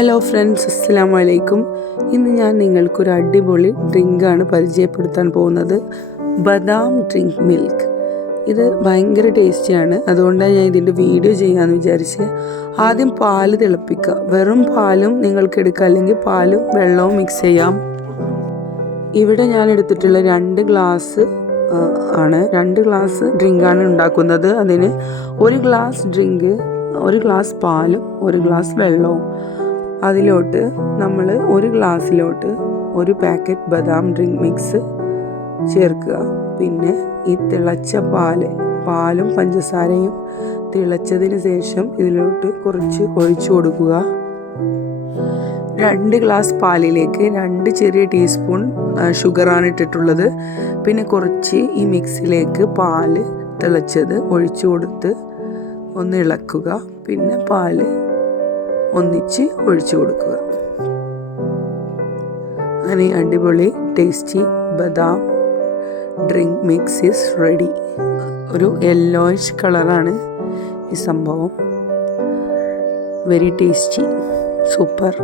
Hello friends, അസ്സലാമു അലൈക്കും. ഇന്ന് ഞാൻ നിങ്ങൾക്കൊരു അടിപൊളി ഡ്രിങ്കാണ് പരിചയപ്പെടുത്താൻ പോകുന്നത്. ബദാം ഡ്രിങ്ക് മിൽക്ക്. ഇത് ഭയങ്കര ടേസ്റ്റിയാണ്. അതുകൊണ്ടാണ് ഞാൻ ഇതിൻ്റെ വീഡിയോ ചെയ്യാമെന്ന് വിചാരിച്ച്. ആദ്യം പാല് തിളപ്പിക്കുക. വെറും പാലും നിങ്ങൾക്ക് എടുക്കാം, അല്ലെങ്കിൽ പാലും വെള്ളവും മിക്സ് ചെയ്യാം. ഇവിടെ ഞാൻ എടുത്തിട്ടുള്ള 2 ഗ്ലാസ് ആണ്. 2 ഗ്ലാസ് ഡ്രിങ്കാണ് ഉണ്ടാക്കുന്നത്. അതിന് 1 ഗ്ലാസ് ഡ്രിങ്ക്, 1 ഗ്ലാസ് പാലും 1 ഗ്ലാസ് വെള്ളവും. അതിലോട്ട് നമ്മൾ 1 ഗ്ലാസ്സിലോട്ട് 1 പാക്കറ്റ് ബദാം ഡ്രിങ്ക് മിക്സ് ചേർക്കുക. പിന്നെ ഈ തിളച്ച പാലും പഞ്ചസാരയും തിളച്ചതിന് ശേഷം ഇതിലോട്ട് കുറച്ച് ഒഴിച്ചു കൊടുക്കുക. 2 ഗ്ലാസ് പാലിലേക്ക് 2 ചെറിയ ടീസ്പൂൺ ഷുഗറാണ് ഇട്ടിട്ടുള്ളത്. പിന്നെ കുറച്ച് ഈ മിക്സിലേക്ക് പാല് തിളച്ചത് ഒഴിച്ചു കൊടുത്ത് ഒന്ന് ഇളക്കുക. പിന്നെ പാല് ഒന്നിച്ച് ഒഴിച്ചു കൊടുക്കുക. അങ്ങനെ അടിപൊളി ടേസ്റ്റി ബദാം ഡ്രിങ്ക് മിക്സ് ഈസ് റെഡി. ഒരു യെല്ലോയിഷ് കളറാണ് ഈ സംഭവം. Very tasty, super.